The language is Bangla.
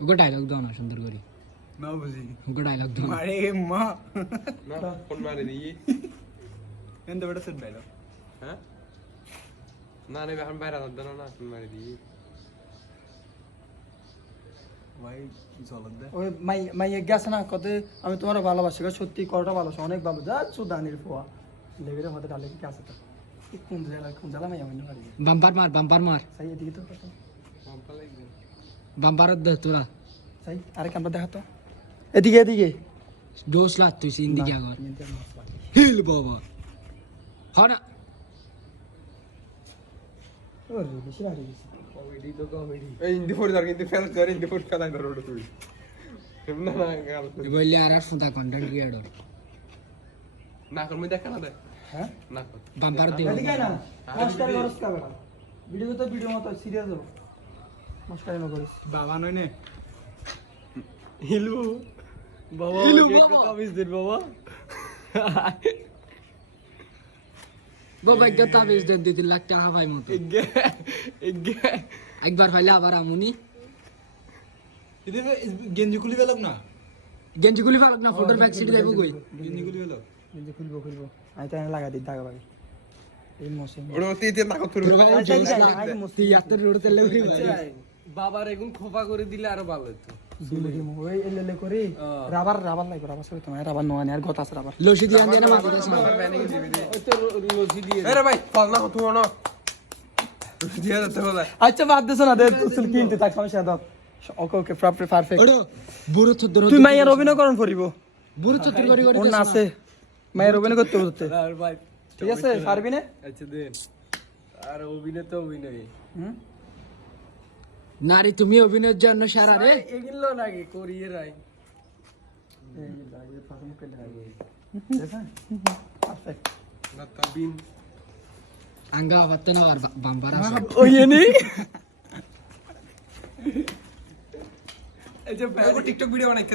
ওগো ডায়লগ দাও না সুন্দর করে না বুঝি ওগো ডায়লগ দাও মারে মা না ফোন মারি দিই এন্ড বড় সেট ডায়লগ হ্যাঁ না রে আমি বাইরে দাও না ফোন মারি দিই ভাই কি চলদ দে ওই মাই গেছে না কত আমি তোমার ভালোবাসি গো সত্যি করটা ভালোবাসি অনেক ভালো যা সুদানির পোয়া লেগেরে হতে ডালে কি আছে তো কোন জ্বালা মাই আমি মারি বাম্পার মার সাই এদিকে তো কত পাম্পা লাগবে বাম্পার দে তোরা সাই আরে ক্যামেরা দেখা তো এদিকে ডোস লা তুই সিন দিকে আগর হিল বাবা হনা ওরে বেশি ভারী গেছে কমেডি তো কমেডি এই ইন্দি ফোর দার কিন্তু ফেল করে ইন্দি ফোর ফেলাই ধরো তুই না না গাল বললি আর ফুটা কন্টেন্ট ক্রিয়েটর না কর মই দেখা না দে হ্যাঁ না কর বাম্পার দে এদিকে না মাস্টার করস ক্যামেরা ভিডিও তো ভিডিও মতো সিরিয়াস হবে মাস্টার না করিস বাবা নয় নে হিলু বাবা হিলু কে বাবা। কমিস দিন বাবা বাবা কত বেশ দেন 2 লাখ টাকা পাই মতো এগে একবার ফাইলে আবার আমুনি এদি গেঞ্জি খুলি বেলক না গেঞ্জি গুলি ফালক না ফটোর ব্যাক সিট যাইব কই গেঞ্জি খুলি বেলক কিন্তু খুলবো আই তাই লাগা দিই দাগা ভাই এই মশিন ওরে তিতে না কর তোর ভাই আচ্ছা, জোস আচ্ছা, না আচ্ছা, আচ্ছা, তুই ইয়াতের রোড তেলে উঠে গেছিস বাবার এগুন খোপা করে দিলে আরো ভালো হতো দিলে ওই এলে করি রাবার নাই রাবার সরি তোমার রাবার নয় আর গত আছে রাবার লসি দিয়ে আনজে না মাটি দাস ওই তো লজি দিয়ে আরে ভাই ফল না তুই না দিয়া দতে বলা আচ্ছা বাদ দেছ না দে তুই কিনতে তাক সমস্যা দাও ওকে পারফেক্ট ওড়ো বুড়ো চোদ্দ তুই মাইয়ার অভিনয় করন পড়িব বুড়ো চোদ্দ করে করে ওর না আছে মাইয়ার অভিনয় করতে বলতে আর ভাই ঠিক আছে পারবি না আচ্ছা দেন আর অভিনয় তো অভিনয় হুম নারী তুমি অভিনয়ের জন্য সারা রে এগুলো নাকি করিয়ে রাই পারফেক্ট না তাবিন আঙ্গা আবার না আর বাম্পার আছে ওই নি এই যে টিকটক ভিডিও বানাই